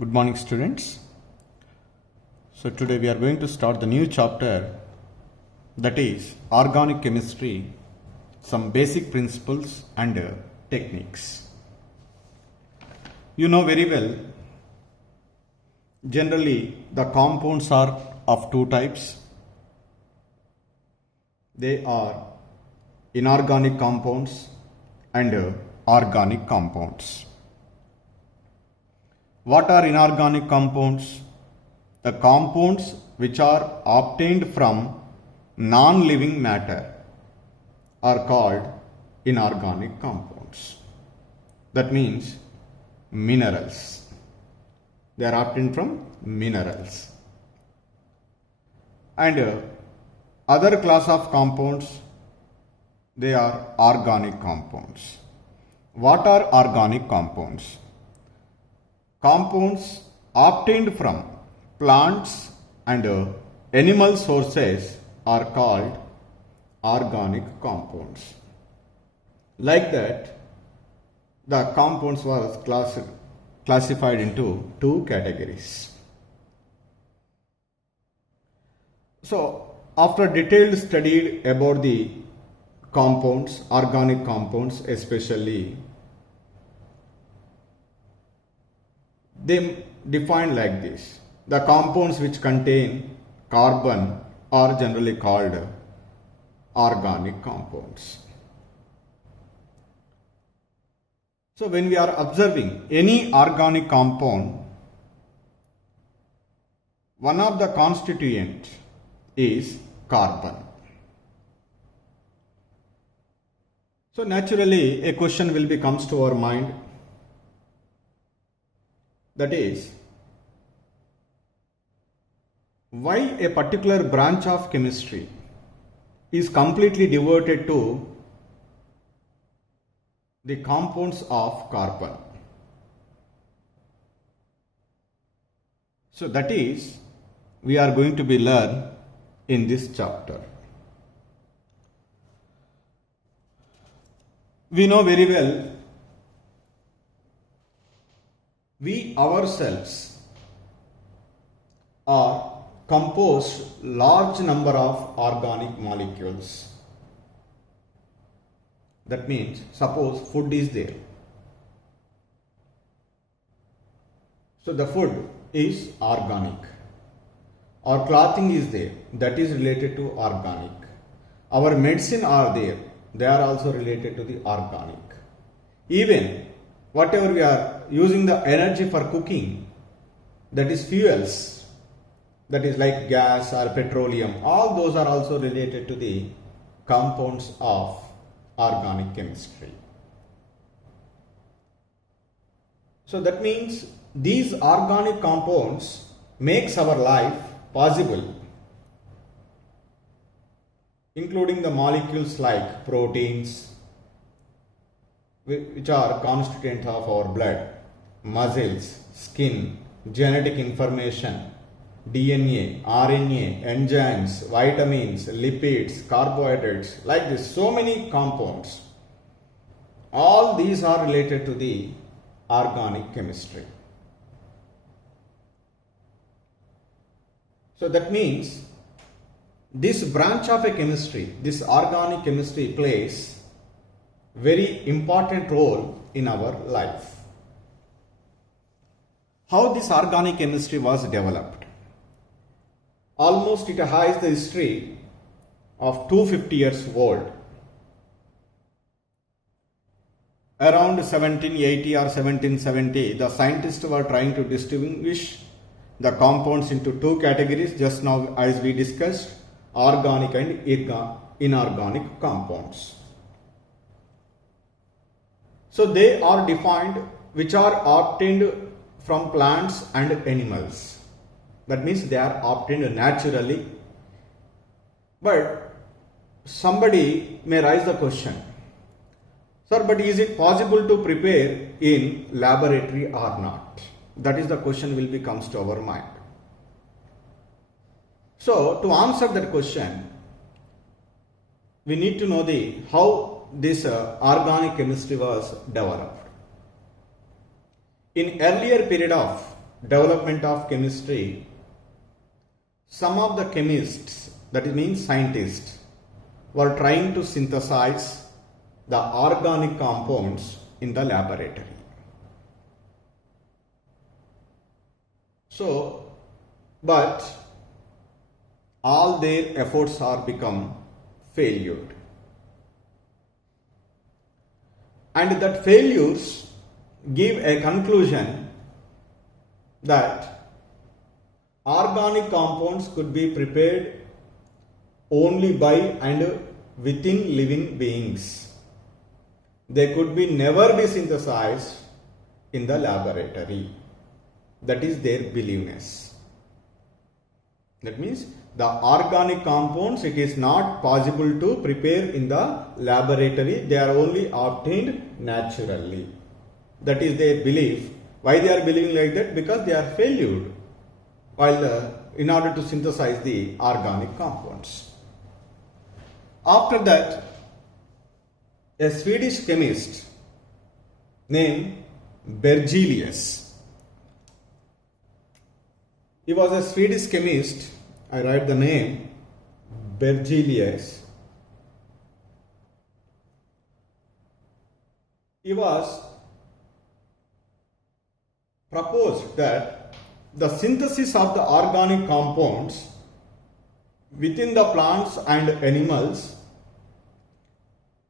Good morning, students. So today we are going to start the new chapter, that is organic chemistry, some basic principles and techniques. You know very well, generally the compounds are of two types. They are inorganic compounds and organic compounds. What are inorganic compounds? The compounds which are obtained from non-living matter are called inorganic compounds. That means minerals. They are obtained from minerals. And other class of compounds, they are organic compounds. What are organic compounds? Compounds obtained from plants and animal sources are called organic compounds. Like that, the compounds were classified into two categories. So, after detailed study about the compounds, organic compounds especially, they define like this. The compounds which contain carbon are generally called organic compounds. So when we are observing any organic compound, one of the constituents is carbon. So naturally a question will comes to our mind, that is, why a particular branch of chemistry is completely devoted to the compounds of carbon. So that is, we are going to be learn in this chapter. We know very well, we ourselves are composed large number of organic molecules. That means, suppose food is there. So the food is organic. Our clothing is there, that is related to organic. Our medicine are there, they are also related to the organic. Even whatever we are using the energy for cooking, that is fuels, that is like gas or petroleum, all those are also related to the compounds of organic chemistry. So that means these organic compounds makes our life possible, including the molecules like proteins, which are constituents of our blood, muscles, skin, genetic information, DNA, RNA, enzymes, vitamins, lipids, carbohydrates, like this, so many compounds. All these are related to the organic chemistry. So that means this branch of a chemistry, this organic chemistry, plays very important role in our life. How this organic chemistry was developed? Almost it has the history of 250 years old. Around 1780 or 1770, the scientists were trying to distinguish the compounds into two categories, just now as we discussed, organic and inorganic compounds. So they are defined which are obtained from plants and animals. That means they are obtained naturally. But somebody may raise the question, sir, but is it possible to prepare in laboratory or not? That is the question comes to our mind. So to answer that question, we need to know how this organic chemistry was developed. In earlier period of development of chemistry, some of the chemists, that means scientists, were trying to synthesize the organic compounds in the laboratory. So, but all their efforts are become failure. And that failures give a conclusion that organic compounds could be prepared only by and within living beings. They could be never be synthesized in the laboratory. That is their beliefness. That means the organic compounds, it is not possible to prepare in the laboratory. They are only obtained naturally. That is their belief. Why they are believing like that? Because they are failed while in order to synthesize the organic compounds. After that, a Swedish chemist named Berzelius. He was a Swedish chemist. I write the name Berzelius. He was proposed that the synthesis of the organic compounds within the plants and animals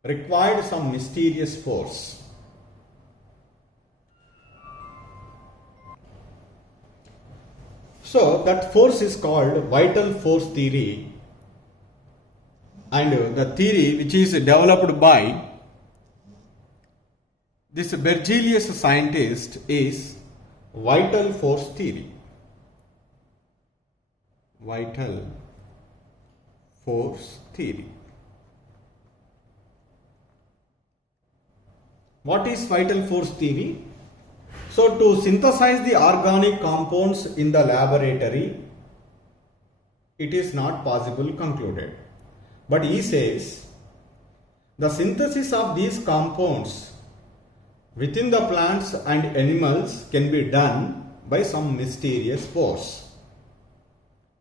required some mysterious force. So that force is called vital force theory, and the theory which is developed by this Berzelius scientist is vital force theory. Vital force theory. What is vital force theory? So, to synthesize the organic compounds in the laboratory, it is not possible concluded. But he says, the synthesis of these compounds within the plants and animals can be done by some mysterious force.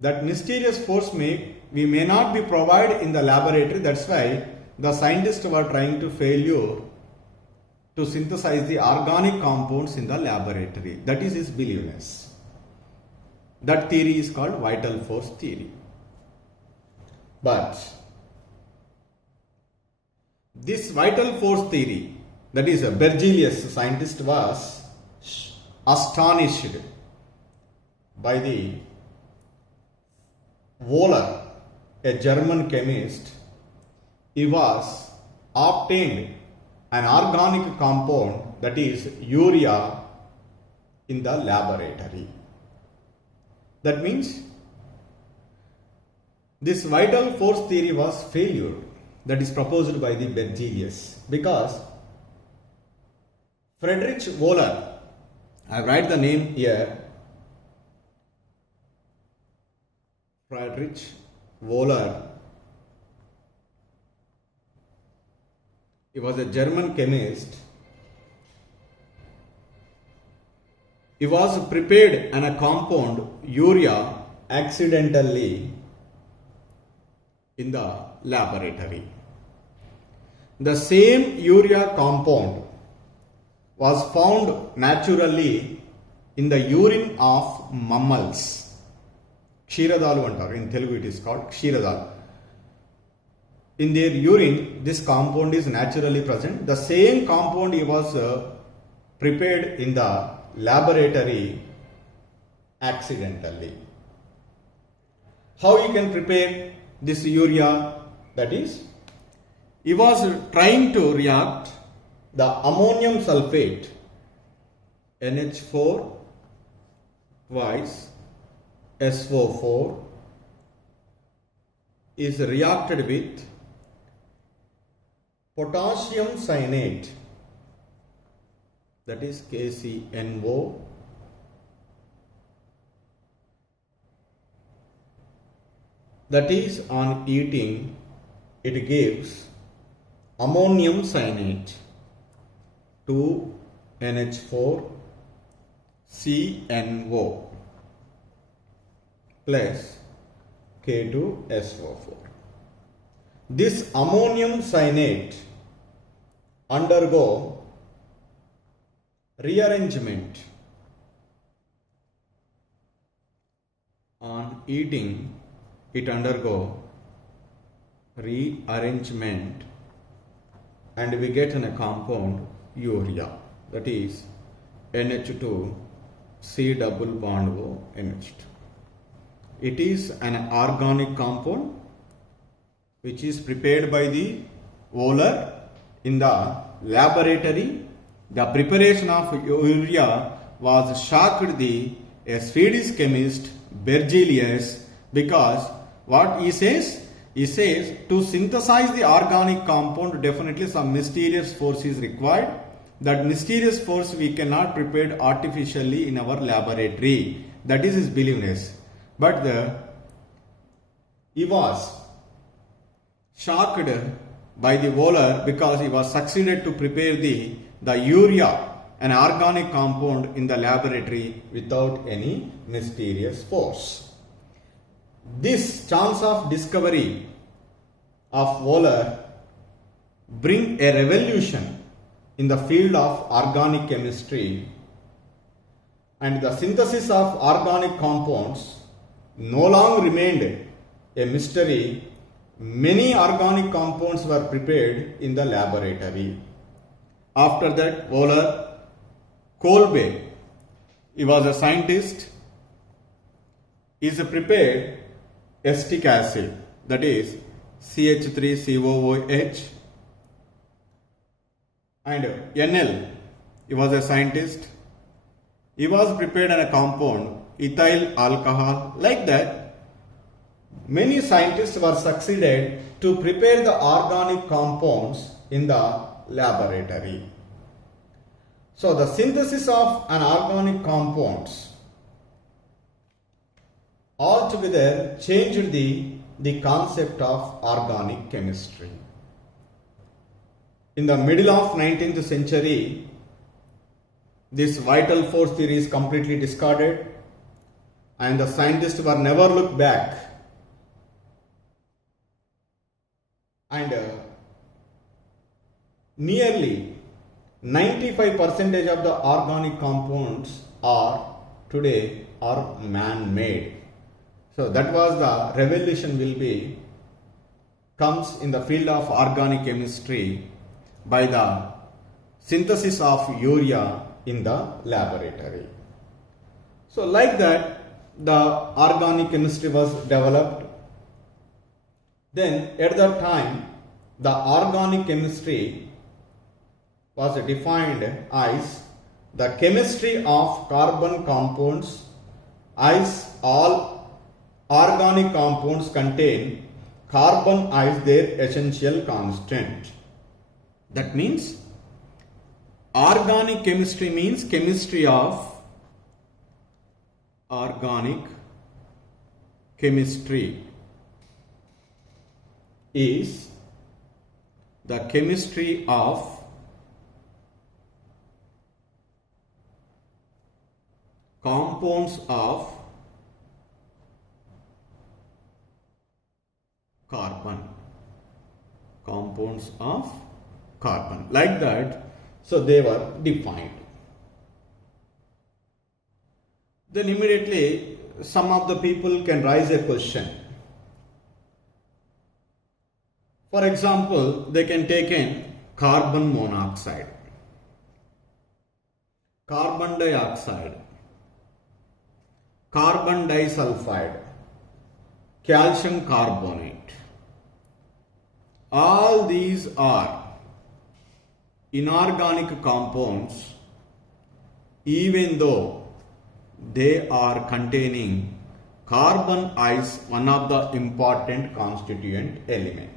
That mysterious force we may not be provided in the laboratory. That's why the scientists were trying to failure to synthesize the organic compounds in the laboratory. That is his beliefness. That theory is called vital force theory. But this vital force theory, that is a Berzelius scientist, was astonished by the Wöhler, a German chemist. He was obtained an organic compound, that is urea, in the laboratory. That means this vital force theory was failure, that is proposed by the Berzelius, because Friedrich Wöhler, I write the name here, Friedrich Wöhler. He was a German chemist. He was prepared an a compound urea accidentally in the laboratory. The same urea compound was found naturally in the urine of mammals. Ksheeradalu antaru. In Telugu it is called Ksheeradalu. In their urine, this compound is naturally present. The same compound he was prepared in the laboratory accidentally. How he can prepare this urea? That is, he was trying to react the ammonium sulfate, NH4 twice SO4, is reacted with potassium cyanate, that is KCNO, that is on eating it gives ammonium cyanate, 2NH4 CnO plus K2SO4. This ammonium cyanate undergo rearrangement on heating. It undergo rearrangement and we get in a compound urea, that is NH2 C double bond O NH2. It is an organic compound which is prepared by the Wohler in the laboratory. The preparation of urea was shocked the Swedish chemist Berzelius, because what he says? He says to synthesize the organic compound, definitely some mysterious force is required. That mysterious force we cannot prepare artificially in our laboratory. That is his beliefness. But he was shocked by the Wohler because he was succeeded to prepare the urea, an organic compound, in the laboratory without any mysterious force. This chance of discovery of Wohler bring a revolution in the field of organic chemistry, and the synthesis of organic compounds no longer remained a mystery. Many organic compounds were prepared in the laboratory. After that, Wohler, Kolbe, he was a scientist, is prepared acetic acid, that is CH3COOH, and NL, he was a scientist, he was prepared in a compound ethyl alcohol. Like that, many scientists were succeeded to prepare the organic compounds in the laboratory. So the synthesis of an organic compounds altogether changed the concept of organic chemistry. In the middle of 19th century, this vital force theory is completely discarded and the scientists were never looked back. And nearly 95% of the organic compounds today are man-made. So that was the revolution comes in the field of organic chemistry by the synthesis of urea in the laboratory. So like that, the organic chemistry was developed. Then at that time, the organic chemistry was defined as the chemistry of carbon compounds, as all organic compounds contain carbon as their essential constant. That means organic chemistry means chemistry of organic chemistry is the chemistry of compounds of carbon. Compounds of carbon. Like that, so they were defined. Then immediately some of the people can raise a question. For example, they can take in carbon monoxide, carbon dioxide, carbon disulfide, calcium carbonate. All these are inorganic compounds, even though they are containing carbon as one of the important constituent elements.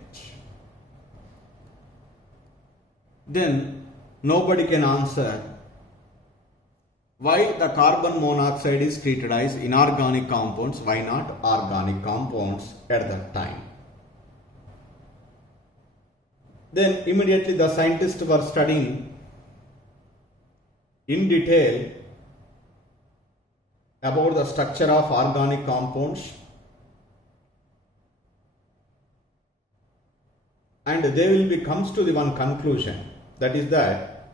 Then nobody can answer why the carbon monoxide is treated as inorganic compounds, why not organic compounds at that time. Then immediately the scientists were studying in detail about the structure of organic compounds, and they will be comes to the one conclusion, that is that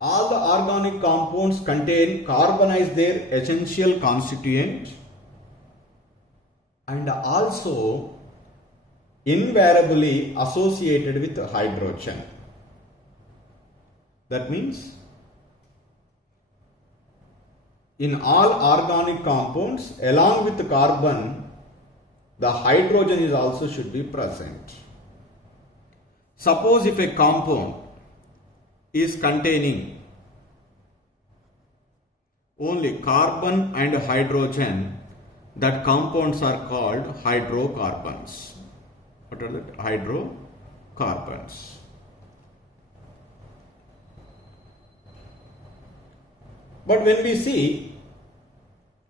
all the organic compounds contain carbon as their essential constituent and also invariably associated with hydrogen. That means in all organic compounds, along with the carbon, the hydrogen is also should be present. Suppose if a compound is containing only carbon and hydrogen, that compounds are called hydrocarbons. What are that? Hydrocarbons. But when we see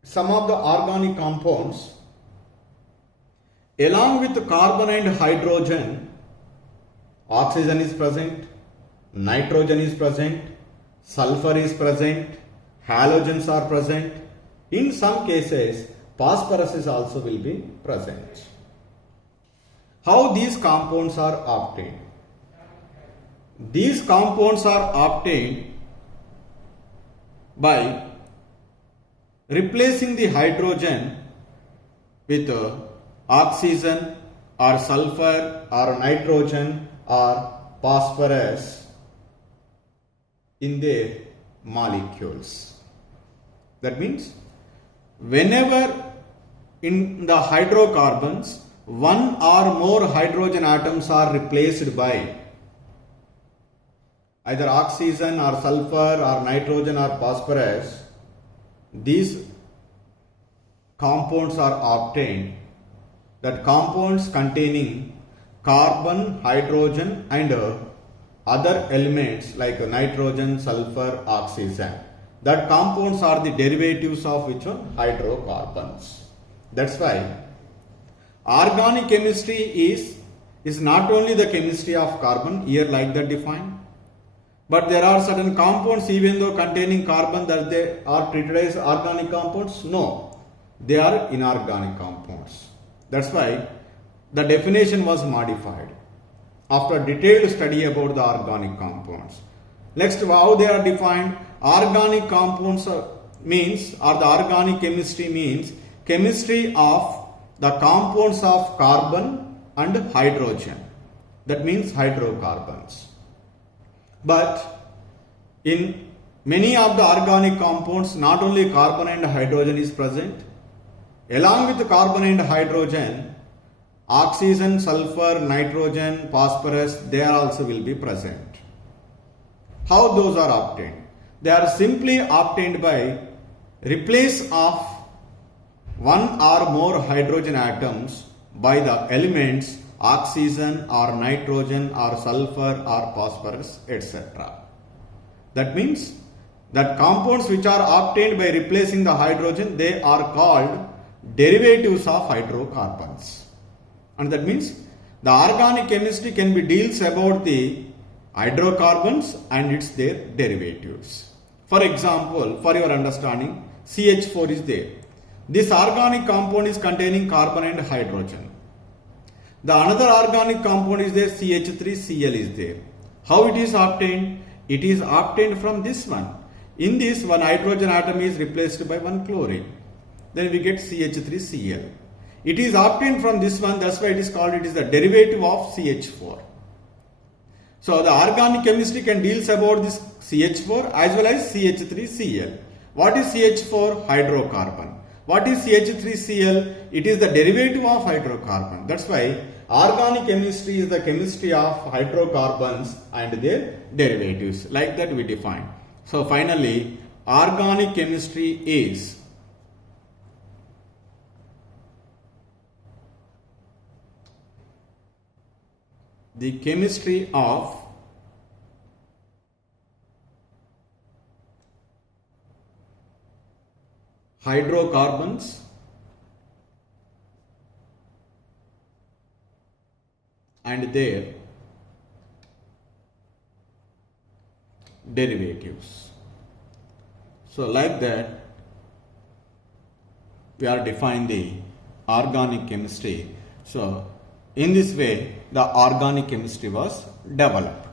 some of the organic compounds, along with carbon and hydrogen, oxygen is present, nitrogen is present, sulfur is present, halogens are present. In some cases, phosphorus is also will be present. How these compounds are obtained? These compounds are obtained by replacing the hydrogen with oxygen or sulfur or nitrogen or phosphorus in their molecules. That means whenever in the hydrocarbons one or more hydrogen atoms are replaced by either oxygen or sulfur or nitrogen or phosphorus, these compounds are obtained. That compounds containing carbon, hydrogen and other elements like nitrogen, sulfur, oxygen. That compounds are the derivatives of which one? Hydrocarbons. That's why organic chemistry is not only the chemistry of carbon, here like that defined, but there are certain compounds even though containing carbon that they are treated as organic compounds. No, they are inorganic compounds. That's why the definition was modified after detailed study about the organic compounds. Next, how they are defined? Organic compounds means, or the organic chemistry means, chemistry of the compounds of carbon and hydrogen. That means hydrocarbons. But in many of the organic compounds, not only carbon and hydrogen is present, along with carbon and hydrogen, oxygen, sulfur, nitrogen, phosphorus, they also will be present. How those are obtained? They are simply obtained by replace of one or more hydrogen atoms by the elements oxygen or nitrogen or sulfur or phosphorus, etc. That means that compounds which are obtained by replacing the hydrogen, they are called derivatives of hydrocarbons. And that means the organic chemistry can be deals about the hydrocarbons and its their derivatives. For example, for your understanding, CH4 is there. This organic compound is containing carbon and hydrogen. The another organic compound is there, CH3Cl is there. How it is obtained? It is obtained from this one. In this, one hydrogen atom is replaced by one chlorine. Then we get CH3Cl. It is obtained from this one, that's why it is called, it is the derivative of CH4. So the organic chemistry can deals about this CH4 as well as CH3Cl. What is CH4? Hydrocarbon. What is CH3Cl? It is the derivative of hydrocarbon. That's why organic chemistry is the chemistry of hydrocarbons and their derivatives. Like that we define. So finally, organic chemistry is the chemistry of hydrocarbons and their derivatives. So like that, we are defining the organic chemistry. So in this way, the organic chemistry was developed.